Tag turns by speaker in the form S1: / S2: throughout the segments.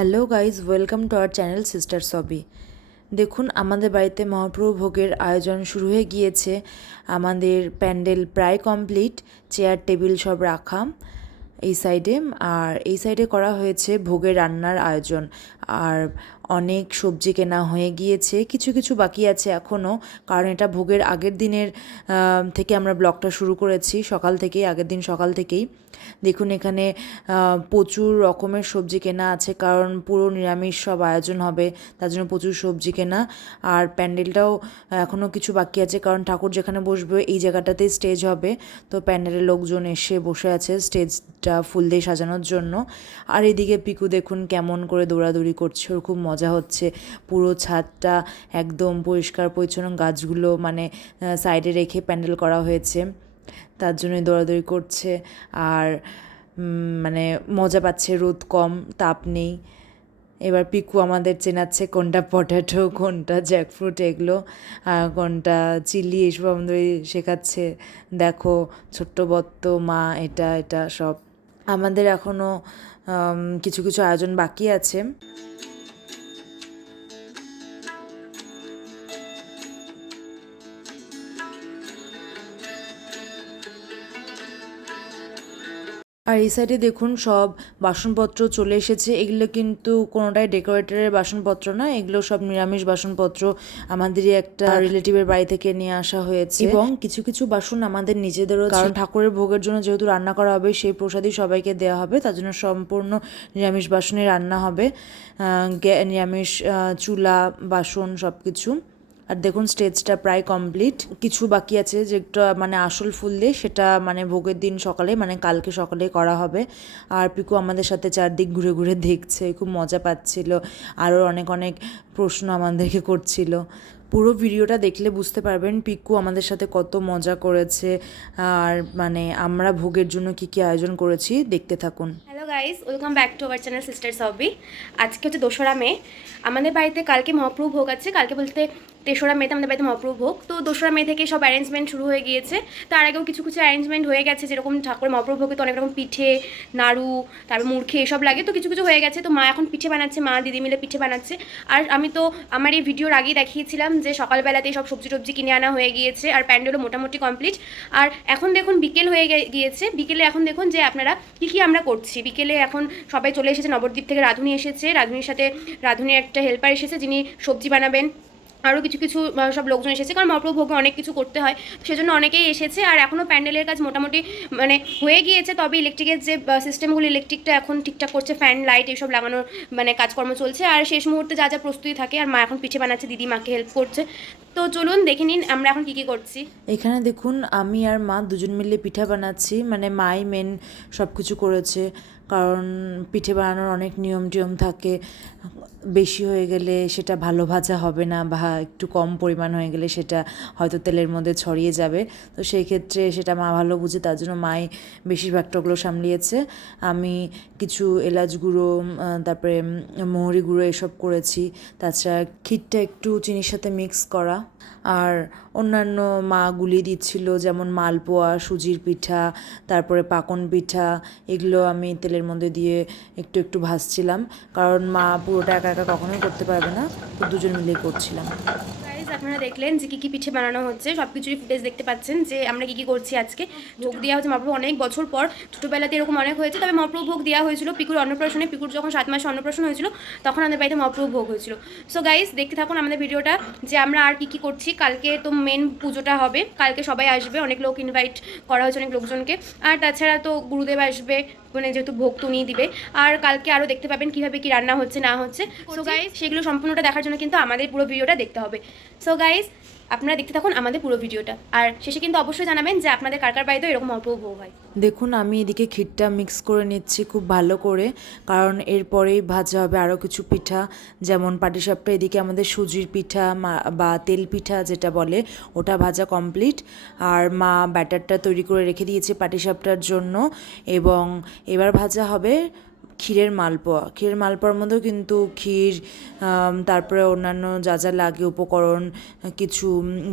S1: Hello guys welcome to our channel sister Sobi. দেখুন, আমাদের বাড়িতে মহাপ্রভু ভোগের আয়োজন শুরু হয়ে গিয়েছে। আমাদের প্যান্ডেল প্রায় কমপ্লিট, চেয়ার, টেবিল সব রাখা এই সাইডে। আর এই সাইডে করা হয়েছে ভোগের রান্নার আয়োজন। আর অনেক সবজি কেনা হয়ে গিয়েছে। কিছু কিছু বাকি আছে এখনও কারণ এটা ভোগের আগের দিনের থেকে আমরা ব্লগটা শুরু করেছি, সকাল থেকেই, আগের দিন সকাল থেকেই। দেখুন এখানে প্রচুর রকমের সবজি কেনা আছে, কারণ পুরো নিরামিষ সব আয়োজন হবে, তার জন্য প্রচুর সবজি কেনা। আর প্যান্ডেলটাও এখনও কিছু বাকি আছে, কারণ ঠাকুর যেখানে বসবে, এই জায়গাটাতেই স্টেজ হবে। তো প্যান্ডেলের লোকজন এসে বসে আছে স্টেজটা ফুল দিয়ে সাজানোর জন্য। আর এদিকে পিকু দেখুন কেমন করে দৌড়াদৌড়ি করছে, ওর খুব মজা হচ্ছে। পুরো ছাদটা একদম পরিষ্কার পরিচ্ছন্ন গাছগুলো মানে সাইডে রেখে প্যান্ডেল করা হয়েছে। তার জন্যই দৌড়াদৌড়ি করছে আর মানে মজা পাচ্ছে, রোদ কম, তাপ নেই। এবার পিকু আমাদের চেনাচ্ছে কোনটা পটাটো, কোনটা জ্যাকফ্রুট এগুলো, আর কোনটা চিলি এসব আমাদের শেখাচ্ছে। দেখো, ছোট্ট বত্ত, মা, এটা এটা, সব। আমাদের এখনও কিছু কিছু আয়োজন বাকি আছে। আর এই সাইডে দেখুন সব বাসনপত্র চলে এসেছে। এগুলো কিন্তু কোনোটাই ডেকোরেটরের বাসনপত্র না এগুলো সব নিরামিষ বাসনপত্র আমাদেরই একটা রিলেটিভের বাড়ি থেকে নিয়ে আসা হয়েছে। এবং কিছু কিছু বাসন আমাদের নিজেদেরও কারণ ঠাকুরের ভোগের জন্য যেহেতু রান্না করা হবে সেই প্রসাদই সবাইকে দেওয়া হবে তার জন্য সম্পূর্ণ নিরামিষ বাসনে রান্না হবে। নিরামিষ চুলা বাসন সব কিছু আর দেখুন স্টেজটা প্রায় কমপ্লিট কিছু বাকি আছে যেটা মানে আসল ফুল দিয়ে, সেটা মানে ভোগের দিন সকালে মানে কালকে সকালে করা হবে। আর পিকু আমাদের সাথে চারদিক ঘুরে ঘুরে দেখছে, খুব মজা পাচ্ছিল। আরও অনেক অনেক প্রশ্ন আমাদেরকে করছিল। পুরো ভিডিওটা দেখলে বুঝতে পারবেন পিকু আমাদের সাথে কত মজা করেছে। আর মানে আমরা ভোগের জন্য কি কি আয়োজন করেছি, দেখতে থাকুন।
S2: Guys welcome back to our channel sister Sobi আজকে হচ্ছে দোসরা মে। আমাদের বাড়িতে কালকে মহাপ্রভু ভোগ আছে। কালকে বলতে তেসরা মেতে আমাদের বাড়িতে মহাপ্রভু ভোগ। তো দোসরা মে থেকে সব অ্যারেঞ্জমেন্ট শুরু হয়ে গিয়েছে। তার আগেও কিছু কিছু অ্যারেঞ্জমেন্ট হয়ে গেছে। যেরকম ঠাকুর মহাপ্রভু ভোগে তো অনেক রকম পিঠে, নাড়ু, তারপর মূর্খে এসব লাগে। তো কিছু কিছু হয়ে গেছে। তো মা এখন পিঠে বানাচ্ছে। মা দিদি মিলে পিঠে বানাচ্ছে। আর আমি তো আমার এই ভিডিওর আগেই দেখিয়েছিলাম যে সকালবেলাতেই সব সবজি টবজি কিনে আনা হয়ে গিয়েছে। আর প্যান্ডেলও মোটামুটি কমপ্লিট আর এখন দেখুন বিকেল হয়ে গিয়েছে। বিকেলে এখন দেখুন যে আপনারা কি কি আমরা করছি। বিকেলে এখন সবাই চলে এসেছে, নবদ্বীপ থেকে রাধুনি এসেছে। রাধুনির সাথে রাধুনির একটা হেল্পার এসেছে, যিনি সবজি বানাবেন। আরও কিছু কিছু সব লোকজন এসেছে, কারণ মহাপ্রভু ভোগে অনেক কিছু করতে হয়। সেজন্য অনেকেই এসেছে, আর এখনও প্যান্ডেলের কাজ মোটামুটি মানে হয়ে গিয়েছে। তবে ইলেকট্রিকের যে সিস্টেমগুলো ইলেকট্রিকটা এখন ঠিকঠাক করছে ফ্যান লাইট এইসব লাগানোর মানে কাজকর্ম চলছে। আর শেষ মুহূর্তে যা যা প্রস্তুতি থাকে, আর মা এখন পিঠে বানাচ্ছে, দিদি মাকে হেল্প করছে। তো চলুন, দেখে নিন আমরা এখন কী কী করছি।
S1: এখানে দেখুন, আমি আর মা দুজন মিলে পিঠা বানাচ্ছি মানে মাই মেন সব কিছু করেছে। কারণ পিঠে বানানোর অনেক নিয়ম টিয়ম থাকে। বেশি হয়ে গেলে সেটা ভালো ভাজা হবে না বা একটু কম পরিমাণ হয়ে গেলে সেটা হয়তো তেলের মধ্যে ছড়িয়ে যাবে। তো সেই ক্ষেত্রে সেটা মা ভালো বুঝে, তার জন্য মাই বেশিরভাগটা ওগুলো সামলিয়েছে। আমি কিছু এলাচ গুঁড়ো তারপরে মৌরি গুঁড়ো এসব করেছি। তাছাড়া ক্ষীরটা একটু চিনির সাথে মিক্স করা। আর অন্যান্য মা গুলিয়ে দিচ্ছিল, যেমন মালপোয়া, সুজির পিঠা, তারপরে পাকন পিঠা, এগুলো আমি তেলের মধ্যে দিয়ে একটু একটু ভাজছিলাম। কারণ মা পুরোটা একা একা কখনোই করতে পারবে না, তো দুজন মিলেই করছিলাম।
S2: আপনারা দেখলেন যে কী কী পিঠে বানানো হচ্ছে। সব কিছুরই ফুটেজ দেখতে পাচ্ছেন যে আমরা কী কী করছি আজকে। ভোগ দেওয়া হচ্ছে মহাপ্রভু অনেক বছর পর। ছোটোবেলাতে এরকম অনেক হয়েছে, তবে মহাপ্রভু ভোগ দেওয়া হয়েছিল পিকুর অন্নপ্রাশনে। পিকুর যখন সাত মাসে অন্নপ্রাশন হয়েছিল, তখন আমাদের বাড়িতে মহাপ্রভু ভোগ হয়েছিল। সো গাইজ দেখতে থাকুন আমাদের ভিডিওটা যে আমরা আর কী কী করছি। কালকে তো মেন পুজোটা হবে। কালকে সবাই আসবে, অনেক লোক ইনভাইট করা হয়েছে অনেক লোকজনকে। আর তাছাড়া তো গুরুদেব আসবে মানে যেহেতু ভোগ তুমি দিবে। আর কালকে আরও দেখতে পাবেন কীভাবে কি রান্না হচ্ছে না হচ্ছে। সো গাইজ সেগুলো সম্পূর্ণটা দেখার জন্য কিন্তু আমাদের পুরো ভিডিওটা দেখতে হবে। সো গাইজ আপনারা দেখতে থাকুন আমাদের পুরো ভিডিওটা। আর শেষে কিন্তু অবশ্যই জানাবেন যে আপনাদের কার কার বাড়িতে এরকম মহাপ্রভু ভোগ হয়।
S1: দেখুন, আমি এদিকে ক্ষীরটা মিক্স করে নিচ্ছি খুব ভালো করে, কারণ এরপরেই ভাজা হবে আরও কিছু পিঠা। যেমন পাটিসাপটা এদিকে আমাদের সুজির পিঠা বা তেল পিঠা যেটা বলে, ওটা ভাজা কমপ্লিট আর মা ব্যাটারটা তৈরি করে রেখে দিয়েছে পাটিসাপটার জন্য। এবং এবার ভাজা হবে ক্ষীরের মালপোয়া। ক্ষীরের মালপোয়ার মধ্যেও কিন্তু ক্ষীর তারপরে অন্যান্য যা যা লাগে, উপকরণ, কিছু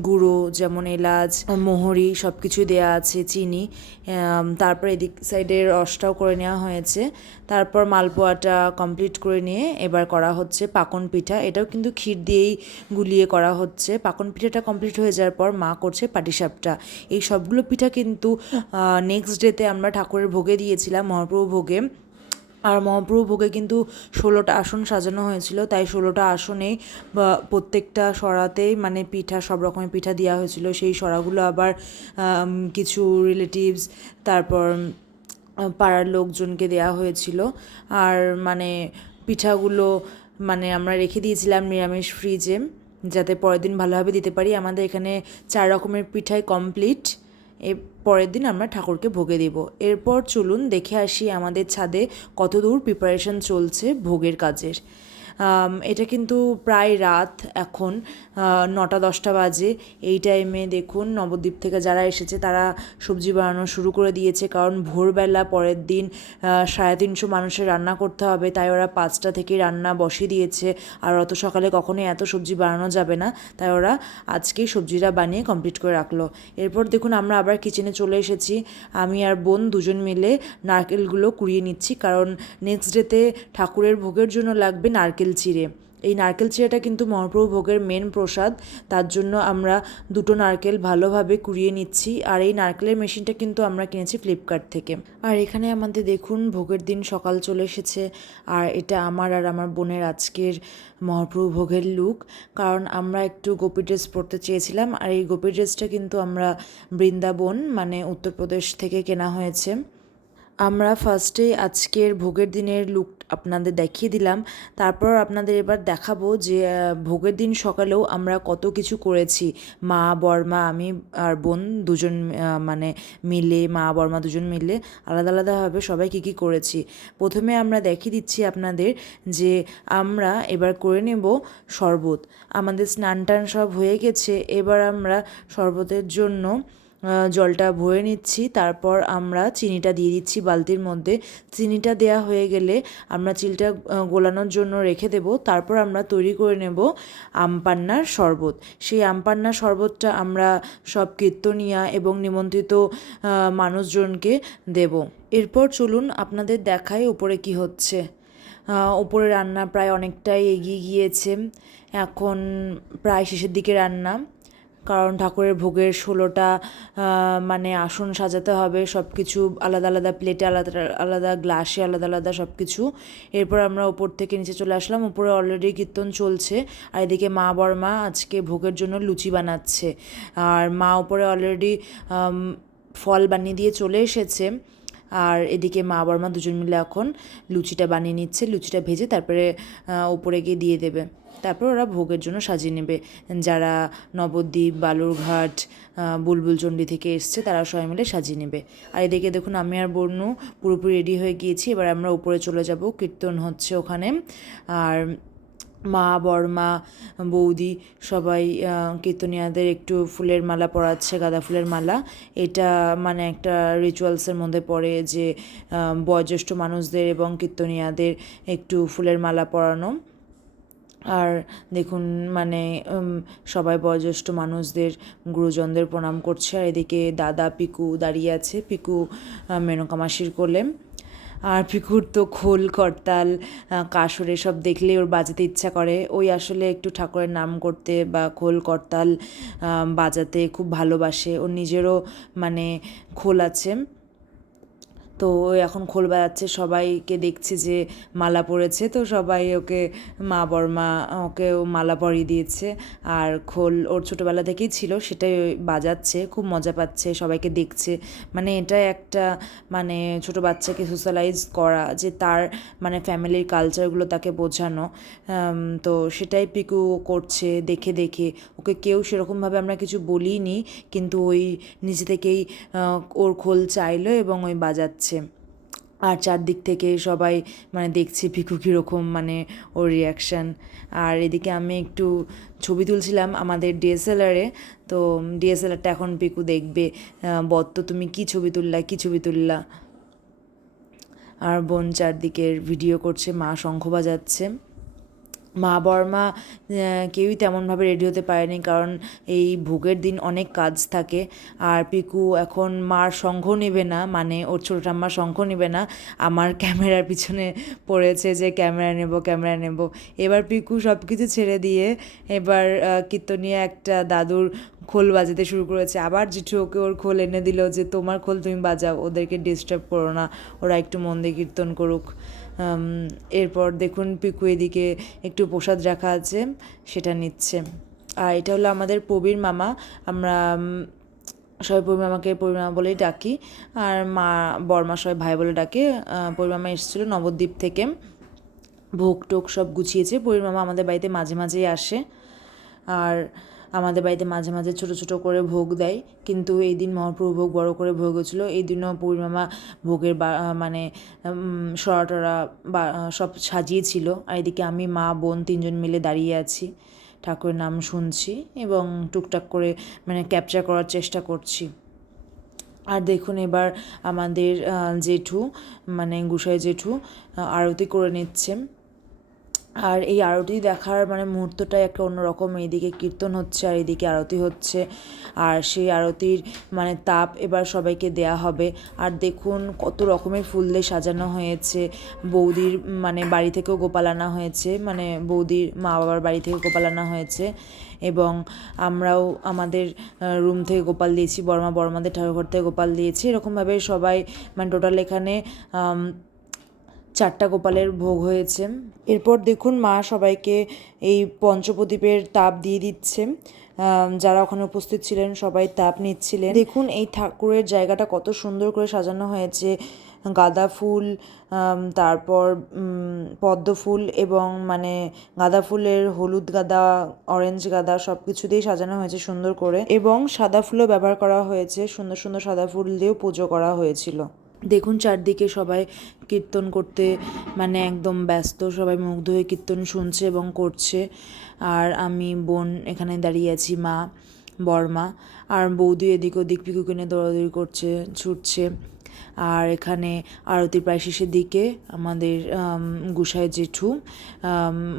S1: গুঁড়ো যেমন এলাচ, মোহরি সব কিছু দেওয়া আছে চিনি। তারপরে এদিক সাইডে রসটাও করে নেওয়া হয়েছে। তারপর মালপোয়াটা কমপ্লিট করে নিয়ে এবার করা হচ্ছে পাকন পিঠা। এটাও কিন্তু ক্ষীর দিয়েই গুলিয়ে করা হচ্ছে। পাকন পিঠাটা কমপ্লিট হয়ে যাওয়ার পর মা করছে পাটিসাপটা এই সবগুলো পিঠা কিন্তু নেক্সট ডেতে আমরা ঠাকুরের ভোগে দিয়েছিলাম মহাপ্রভু ভোগে। আর মহাপ্রভু ভোগে কিন্তু ষোলোটা আসন সাজানো হয়েছিল, তাই ষোলোটা আসনেই বা প্রত্যেকটা সরাতেই মানে পিঠা, সব রকমের পিঠা দেওয়া হয়েছিল। সেই সরাগুলো আবার কিছু রিলেটিভস তারপর পাড়ার লোকজনকে দেওয়া হয়েছিল। আর মানে পিঠাগুলো মানে আমরা রেখে দিয়েছিলাম নিরামিষ ফ্রিজে যাতে পরের দিন ভালোভাবে দিতে পারি। আমাদের এখানে চার রকমের পিঠাই কমপ্লিট এর পরের দিন আমরা ঠাকুরকে ভোগে দেব। এরপর চলুন দেখে আসি আমাদের ছাদে কতদূর প্রিপারেশন চলছে ভোগের কাজের। এটা কিন্তু প্রায় রাত এখন নটা, দশটা বাজে। এই টাইমে দেখুন, নবদ্বীপ থেকে যারা এসেছে, তারা সবজি বানানো শুরু করে দিয়েছে। কারণ ভোরবেলা পরের দিন সাড়ে তিনশো মানুষের রান্না করতে হবে, তাই ওরা পাঁচটা থেকে রান্না বসিয়ে দিয়েছে। আর অত সকালে কখনোই এত সবজি বানানো যাবে না, তাই ওরা আজকেই সবজিটা বানিয়ে কমপ্লিট করে রাখল। এরপর দেখুন, আমরা আবার কিচেনে চলে এসেছি। আমি আর বোন দুজন মিলে নারকেলগুলো কুড়িয়ে নিচ্ছি। কারণ নেক্সট ডেতে ঠাকুরের ভোগের জন্য লাগবে নারকেল চিড়ে। এই নারকেল চিড়েটা কিন্তু মহাপ্রভু ভোগের মেন প্রসাদ। তার জন্য আমরা দুটো নারকেল ভালোভাবে কুড়িয়ে নিচ্ছি। আর এই নারকেলের মেশিনটা কিন্তু আমরা কিনেছি ফ্লিপকার্ট থেকে। আর এখানে আমাদের দেখুন, ভোগের দিন সকাল চলে এসেছে। আর এটা আমার আর আমার বোনের আজকের মহাপ্রভু ভোগের লুক কারণ আমরা একটু গোপী ড্রেস পরতে চেয়েছিলাম। আর এই গোপী ড্রেসটা কিন্তু আমরা বৃন্দাবন মানে উত্তরপ্রদেশ থেকে কেনা হয়েছে। আমরা ফার্স্টে আজকের ভোগের দিনের লুক আপনাদের দেখিয়ে দিলাম। তারপর আপনাদের এবার দেখাবো যে ভোগের দিন সকালেও আমরা কত কিছু করেছি। মা, বর্মা, আমি আর বোন দুজন মানে মিলে, মা, বর্মা দুজন মিলে আলাদা আলাদাভাবে সবাই কী কী করেছি। প্রথমে আমরা দেখিয়ে দিচ্ছি আপনাদের যে, আমরা এবার করে নেব শরবত। আমাদের স্নান টান সব হয়ে গেছে। এবার আমরা শরবতের জন্য জলটা ভরে নিচ্ছি। তারপর আমরা চিনিটা দিয়ে দিচ্ছি বালতির মধ্যে। চিনিটা দেয়া হয়ে গেলে আমরা চিলটা গোলানোর জন্য রেখে দেব। তারপর আমরা তৈরি করে নেব আমপান্নার শরবত। সেই আমপান্নার শরবতটা আমরা সব কীর্তনিয়া এবং নিমন্ত্রিত মানুষজনকে দেব। এরপর চলুন আপনাদের দেখায় উপরে কি হচ্ছে। উপরে রান্না প্রায় অনেকটাই এগিয়ে গিয়েছে। এখন প্রায় শেষের দিকে রান্না। কারণ ঠাকুরের ভোগের ষোলোটা মানে আসন সাজাতে হবে সব কিছু আলাদা আলাদা প্লেটে আলাদা আলাদা গ্লাসে আলাদা আলাদা সব কিছু এরপর আমরা ওপর থেকে নিচে চলে আসলাম, উপরে অলরেডি কীর্তন চলছে। আর এদিকে মা বর্মা আজকে ভোগের জন্য লুচি বানাচ্ছে। আর মা ওপরে অলরেডি ফল বানিয়ে দিয়ে চলে এসেছে। আর এদিকে মা বর্মা দুজন মিলে এখন লুচিটা বানিয়ে নিচ্ছে, লুচিটা ভেজে তারপরে ওপরে গিয়ে দিয়ে দেবে। তারপর ওরা ভোগের জন্য সাজিয়ে নেবে। যারা নবদ্বীপ, বালুরঘাট বুলবুলচণ্ডী থেকে এসছে, তারা সবাই মিলে সাজিয়ে নেবে। আর এদিকে দেখুন, আমি আর বর্ণু পুরোপুরি রেডি হয়ে গিয়েছি। এবার আমরা উপরে চলে যাব, কীর্তন হচ্ছে ওখানে। আর মা, বর্মা, বৌদি সবাই কীর্তনিয়াদের একটু ফুলের মালা পরাচ্ছে, গাঁদা ফুলের মালা। এটা মানে একটা রিচুয়ালসের মধ্যে পড়ে যে বয়োজ্যেষ্ঠ মানুষদের এবং কীর্তনিয়াদের একটু ফুলের মালা পরানো। আর দেখুন মানে সবাই বয়োজ্যেষ্ঠ মানুষদের, গুরুজনদের প্রণাম করছে। আর এদিকে দাদা পিকু দাঁড়িয়ে আছে। পিকু মেনকা মাসির কোলে। আর পিকুর তো খোল, করতাল কাসর এসব দেখলে ওর বাজাতে ইচ্ছা করে। ওই আসলে একটু ঠাকুরের নাম করতে বা খোল, করতাল বাজাতে খুব ভালোবাসে। ওর নিজেরও মানে খোল আছে। তো এখন খোল বাজাচ্ছে, সবাইকে দেখছে যে মালা পরেছে, তো সবাই ওকে মা বর্মা ওকে মালা পরিয়ে দিয়েছে। আর খোল ওর ছোটোবেলা থেকেই ছিল, সেটাই বাজাচ্ছে, খুব মজা পাচ্ছে, সবাইকে দেখছে। মানে এটা একটা মানে ছোটো বাচ্চাকে সোশ্যালাইজ করা যে তার মানে ফ্যামিলির কালচারগুলো তাকে বোঝানো। তো সেটাই পিকু করছে দেখে দেখে। ওকে কেউ সেরকমভাবে আমরা কিছু বলিনি, কিন্তু ওই নিজে থেকেই ওর খোল চাইলো এবং ওই বাজাচ্ছে। আর চারদিক থেকে সবাই মানে দেখছে ভিকু কীরকম মানে ওর রিয়াকশান আর এদিকে আমি একটু ছবি তুলছিলাম আমাদের ডিএসএলআরে তো ডিএসএলআরটা এখন পিকু দেখবে। বত, তুমি কি ছবি তুললা? কি ছবি তুললা? আর বোন চারদিকের ভিডিও করছে, মা শঙ্খ বাজাচ্ছে। মা বর্মা কেউই তেমনভাবে রেডি হতে পারেনি কারণ এই ভোগের দিন অনেক কাজ থাকে। আর পিকু এখন মার শঙ্খ নেবে না মানে ওর ছোটো ঠাম্মার শঙ্খ নেবে না। আমার ক্যামেরার পিছনে পড়েছে যে ক্যামেরা নেব ক্যামেরা নেব। এবার পিকু সব কিছু ছেড়ে দিয়ে এবার কীর্তনিয়া একটা দাদুর খোল বাজাতে শুরু করেছে। আবার জিঠু ওকে ওর খোল এনে দিল যে, তোমার খোল তুমি বাজাও, ওদেরকে ডিস্টার্ব করো না। ওরা একটু মন দিয়ে কীর্তন করুক। এরপর দেখুন পিকু এদিকে একটু প্রসাদ রাখা আছে সেটা নিচ্ছে। আর এটা হলো আমাদের প্রবীর মামা আমরা সবাই প্রবীর মামাকে প্রবীর মামা বলেই ডাকি আর মা বর্মা সবাই ভাই বলে ডাকে। আহ, প্রবীর মামা এসেছিল নবদ্বীপ থেকে। ভোগ টোক সব গুছিয়েছে। প্রবীর মামা আমাদের বাড়িতে মাঝে মাঝেই আসে। আর আমাদের বাড়িতে মাঝে মাঝে ছোট ছোট করে ভোগ দেয়। কিন্তু এই দিন মহাপ্রভু ভোগ বড় করে ভোগ হয়েছিল। এই দিনও পূর্ণিমা ভোগের বা- মানে সরাটরা বা, সব সাজিয়েছিল। আর এদিকে আমি, মা, বোন তিনজন মিলে দাঁড়িয়ে আছি। ঠাকুরের নাম শুনছি এবং টুকটাক করে মানে ক্যাপচার করার চেষ্টা করছি। আর দেখুন এবার আমাদের জেঠু মানে গুসাই জেঠু আরতি করে নিচ্ছে। আর এই আরতি দেখার মানে মুহূর্তটাই একটা অন্যরকম। এইদিকে কীর্তন হচ্ছে আর এইদিকে আরতি হচ্ছে। আর সেই আরতির মানে তাপ এবার সবাইকে দেয়া হবে। আর দেখুন কত রকমের ফুল দিয়ে সাজানো হয়েছে। বৌদির মানে বাড়ি থেকেও গোপাল আনা হয়েছে। মানে বৌদির মা বাবার বাড়ি থেকে গোপাল আনা হয়েছে। এবং আমরাও আমাদের রুম থেকে গোপাল দিয়েছি। বর্মা বর্মাদের ঠাকুরঘর থেকে গোপাল দিয়েছি। এরকমভাবে সবাই মানে টোটাল এখানে চারটা গোপালের ভোগ হয়েছে। এরপর দেখুন মা সবাইকে এই পঞ্চপ্রদীপের তাপ দিয়ে দিচ্ছে। যারা ওখানে উপস্থিত ছিলেন সবাই তাপ নিচ্ছিলেন। দেখুন এই ঠাকুরের জায়গাটা কত সুন্দর করে সাজানো হয়েছে। গাঁদা ফুল তারপর পদ্ম ফুল এবং মানে গাঁদা ফুলের হলুদ গাঁদা অরেঞ্জ গাঁদা সব কিছু দিয়েই সাজানো হয়েছে সুন্দর করে। এবং সাদা ফুলও ব্যবহার করা হয়েছে। সুন্দর সুন্দর সাদা ফুল দিয়েও পুজো করা হয়েছিল। দেখুন চারদিকে সবাই কীর্তন করতে মানে একদম ব্যস্ত, সবাই মুগ্ধ হয়ে কীর্তন শুনছে এবং করছে। আর আমি বোন এখানে দাঁড়িয়ে আছি, মা বর্মা আর বৌদি এদিক ওদিক পিকুকিনে দৌড়াদৌড়ি করছে, ছুটছে। আর এখানে আরতি প্রায় শেষের দিকে আমাদের গুসাই জেঠু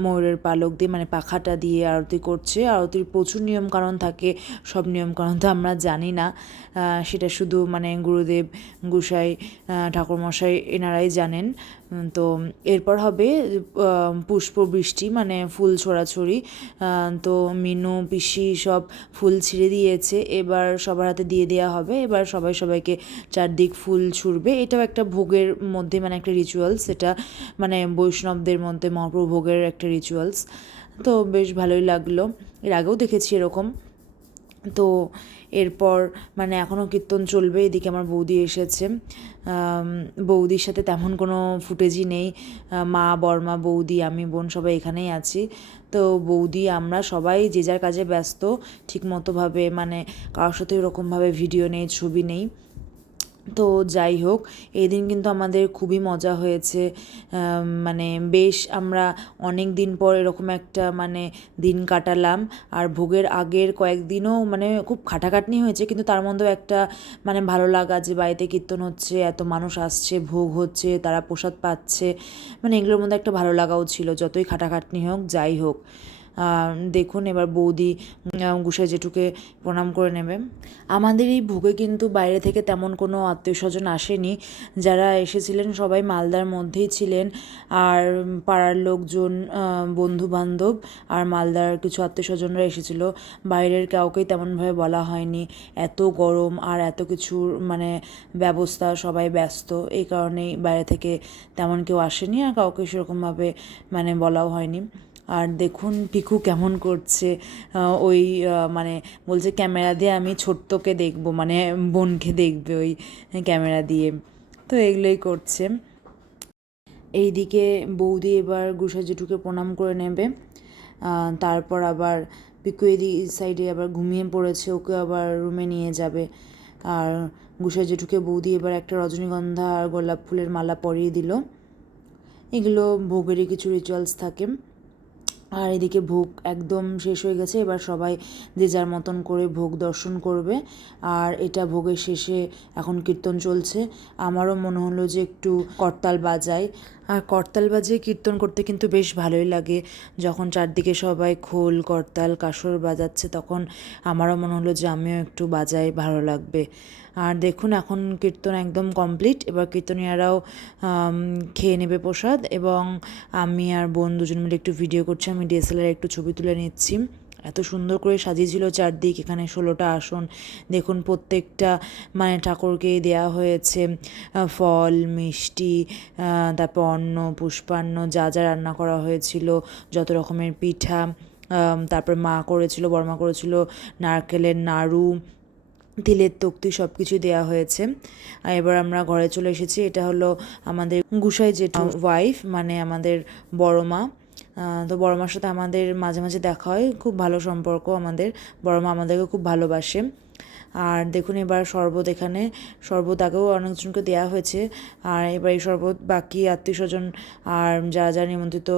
S1: ময়ূরের পালক দিয়ে মানে পাখাটা দিয়ে আরতি করছে। আরতির প্রচুর নিয়মকানুন থাকে। সব নিয়মকানুন তো আমরা জানি না। সেটা শুধু মানে গুরুদেব, গুসাই ঠাকুরমশাই এনারাই জানেন। তো এরপর হবে পুষ্প বৃষ্টি মানে ফুল ছোড়াছড়ি তো মিনু, পিসি সব ফুল ছিঁড়ে দিয়েছে, এবার সবার হাতে দিয়ে দেওয়া হবে, এবার সবাই সবাইকে চারদিক ফুল ছুড়বে। এটাও একটা ভোগের মধ্যে মানে একটা রিচুয়ালস এটা মানে বৈষ্ণবদের মধ্যে মহাপ্রভু ভোগের একটা রিচুয়ালস তো বেশ ভালোই লাগল। এর আগেও দেখেছি এরকম। তো এরপর মানে এখনও কীর্তন চলবে, এদিকে আমার বৌদি এসেছে। বৌদির সাথে তেমন কোনো ফুটেজই নেই। মা, বর্মা, বৌদি, আমি, বোন সবাই এখানেই আছি। তো বৌদি, আমরা সবাই যে যার কাজে ব্যস্ত, ঠিকমতোভাবে মানে কারোর সাথে ওরকমভাবে ভিডিও নেই, ছবি নেই। তো যাই হোক এই দিন কিন্তু আমাদের খুবই মজা হয়েছে। মানে বেশ আমরা অনেক দিন পর এরকম একটা মানে দিন কাটালাম। আর ভোগের আগের কয়েকদিনও মানে খুব খাটাখাটনি হয়েছে, কিন্তু তার মধ্যেও একটা মানে ভালো লাগা যে বাড়িতে কীর্তন হচ্ছে, এত মানুষ আসছে, ভোগ হচ্ছে, তারা প্রসাদ পাচ্ছে। মানে এগুলোর মধ্যে একটা ভালো লাগাও ছিল, যতই খাটাখাটনি হোক, যাই হোক। দেখুন, এবার বৌদি গুসাই জেঠুকে প্রণাম করে নেবে। আমাদের এই ভোগে কিন্তু বাইরে থেকে তেমন কোনো আত্মীয় স্বজন আসেনি। যারা এসেছিলেন সবাই মালদার মধ্যেই ছিলেন। আর পাড়ার লোকজন বন্ধু বান্ধব আর মালদার কিছু আত্মীয় স্বজনরা এসেছিল। বাইরের কাউকেই তেমনভাবে বলা হয়নি। এত গরম আর এত কিছুর মানে ব্যবস্থা, সবাই ব্যস্ত। এই কারণেই বাইরে থেকে তেমন কেউ আসেনি আর কাউকে সেরকমভাবে মানে বলাও হয়নি। আর দেখুন পিকু কেমন করছে। ওই মানে বলছে ক্যামেরা দিয়ে আমি ছোট্টকে দেখব মানে বোনকে দেখবে ওই ক্যামেরা দিয়ে। তো এগুলোই করছে। এইদিকে বৌদি এবার গুসা জেঠুকে প্রণাম করে নেবে। তারপর আবার পিকু এদি সাইডে আবার ঘুমিয়ে পড়েছে, ওকে আবার রুমে নিয়ে যাবে। আর গুসা জেঠুকে বৌদি এবার একটা রজনীগন্ধা আর গোলাপ ফুলের মালা পরিয়ে দিল। এগুলো ভোগেরই কিছু রিচুয়ালস থাকে। আর এদিকে ভোগ একদম শেষ হয়ে গেছে। এবার সবাই যে যার মতন করে ভোগ দর্শন করবে। আর এটা ভোগের শেষে এখন কীর্তন চলছে। আমারও মনে হলো যে একটু করতাল বাজাই। আর করতাল বাজিয়ে কীর্তন করতে কিন্তু বেশ ভালোই লাগে। যখন চারদিকে সবাই খোল, করতাল, কাসর বাজাচ্ছে, তখন আমারও মনে হলো যে আমিও একটু বাজাই, ভালো লাগবে। আর দেখুন, এখন কীর্তন একদম কমপ্লিট। এবার কীর্তনিয়ারাও খেয়ে নেবে প্রসাদ এবং আমি আর বোন দুজন মিলে একটু ভিডিও করছি, আমি ডিএসএলআর একটু ছবি তুলে নিচ্ছি। এত সুন্দর করে সাজিয়েছিল চারদিক, এখানে ষোলোটা আসন। দেখুন প্রত্যেকটা মানে ঠাকুরকে দেয়া হয়েছে ফল, মিষ্টি তারপর অন্ন, পুষ্পান্ন, যা যা রান্না করা হয়েছিল, যত রকমের পিঠা তারপর মা করেছিল বর্মা করেছিল, নারকেলের নাড়ু, তিলের তক্তি সব কিছু দেওয়া হয়েছে। আর এবার আমরা ঘরে চলে এসেছি, এটা হলো আমাদের গুসাই যেটা ওয়াইফ মানে আমাদের বড় মা। তো বড় মার সাথে আমাদের মাঝে মাঝে দেখা হয়। খুব ভালো সম্পর্ক আমাদের। বড় মা আমাদেরকে খুব ভালোবাসে। আর দেখুন এবার শরবত এখানে। শরবত আগেও অনেকজনকে দেওয়া হয়েছে। আর এবার এই শরবত বাকি আত্মীয় স্বজন আর যারা যারা নিমন্ত্রিত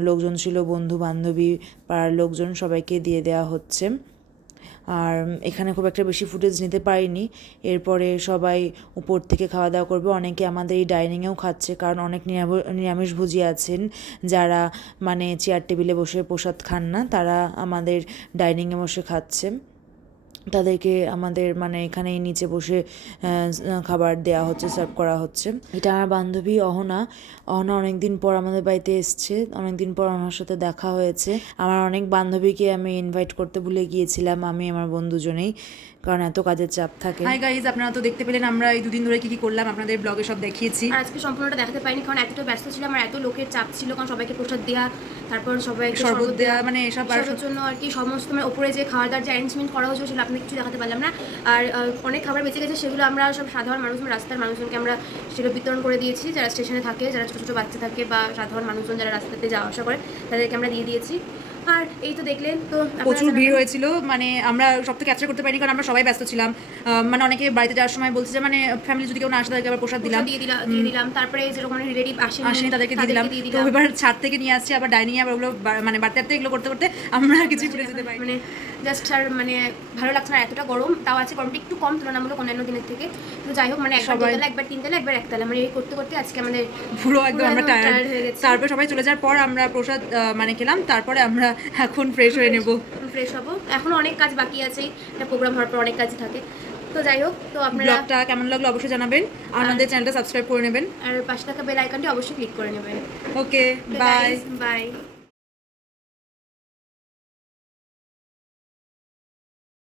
S1: লোকজন ছিল বন্ধু বান্ধবী পাড়ার লোকজন সবাইকে দিয়ে দেওয়া হচ্ছে। আর এখানে খুব একটা বেশি ফুটেজ নিতে পারিনি। এরপরে সবাই উপর থেকে খাওয়া দাওয়া করবে। অনেকে আমাদের এই ডাইনিংয়েও খাচ্ছে, কারণ অনেক নিরামিষ ভুজি আছেন। যারা মানে চেয়ার টেবিলে বসে প্রসাদ খান না, তারা আমাদের ডাইনিংয়ে বসে খাচ্ছে। তাদেরকে আমাদের মানে এখানেই নিচে বসে খাবার দেয়া হচ্ছে সার্ভ করা হচ্ছে। এটা আমার বান্ধবী অহনা। অহনা অনেকদিন পর আমাদের বাড়িতে এসছে। অনেকদিন পর আমার সাথে দেখা হয়েছে। আমার অনেক বান্ধবীকে আমি ইনভাইট করতে ভুলে গিয়েছিলাম। আমি, আমার বন্ধুজনেই কারণ এত কাজের চাপ থাকে।
S3: হাই গাইজ আপনারা তো দেখতে পেলেন আমরা এই দুদিন ধরে কি কি করলাম আপনাদের ব্লগে সব দেখিয়েছি।
S2: আর আজকে সম্পূর্ণটা দেখাতে পারিনি কারণ এতটা ব্যস্ত ছিলাম আর এত লোকের চাপ ছিল কারণ সবাইকে প্রসাদ দেওয়া তারপর সবাইকে
S3: শরবত দেওয়া মানে এসব আর
S2: জন্য আর কি সমস্ত মানে ওপরে যে খাওয়া দাওয়ার যে অ্যারেঞ্জমেন্ট করা হয়েছিল সেগুলো আপনাকে কিছু দেখাতে পারলাম না। আর অনেক খাবার বেঁচে গেছে সেগুলো আমরা সব সাধারণ মানুষজন রাস্তার মানুষজনকে আমরা সেগুলো বিতরণ করে দিয়েছি যারা স্টেশনে থাকে যারা ছোটো ছোটো বাচ্চা থাকে বা সাধারণ মানুষজন যারা রাস্তাতে যাওয়া আসা করে তাদেরকে আমরা দিয়ে দিয়েছি। আর এই তো দেখলেন তো
S3: প্রচুর ভিড় হয়েছিল মানে আমরা সব তো ক্যাপচার করতে পারিনি কারণ আমরা সবাই ব্যস্ত ছিলাম। মানে অনেকে বাড়িতে যাওয়ার সময় বলছে যে মানে ফ্যামিলি যদি কেউ না আসে তাদেরকে আবার প্রসাদ দিলাম।
S2: দিয়ে দিলাম দিয়ে দিলাম। তারপরে যেরকম রিলেটিভ আসেনি
S3: আসেনি তাদেরকে দিয়ে দিলাম। তো এবার ছাদ থেকে নিয়ে আসছি আবার ডাইনিং আবার ওগুলো মানে বাড়তে বাড়তে এগুলো করতে করতে আমরা কিছুই ফুটে যেতে পারি
S2: মানে জাস্ট আর মানে ভালো লাগছে না এতটা গরম তাও আছে গরমটা একটু কম তুলনামূলক অন্যান্য দিনের থেকে। তো যাই হোক মানে একবার দোতলা একবার তিনতলা একবার একতলা মানে এই করতে করতে আজকে আমাদের
S3: পুরো একদম আমরা টায়ার্ড
S2: হয়ে গেছি।
S3: তারপরে সবাই চলে যাওয়ার পর আমরা প্রসাদ মানে খেলাম। তারপরে আমরা এখন ফ্রেশ হয়ে নেব।
S2: ফ্রেশ হব। এখন অনেক কাজ বাকি আছে। একটা প্রোগ্রাম হওয়ার পর অনেক কাজ থাকে। তো যাই হোক তো আপনারা
S3: ব্লগটা কেমন লাগল অবশ্যই জানাবেন। আর আমাদের চ্যানেলটা সাবস্ক্রাইব করে নেবেন।
S2: আর পাশে থাকা বেল আইকনটি অবশ্যই ক্লিক করে নেবেন।
S3: Okay bye
S2: bye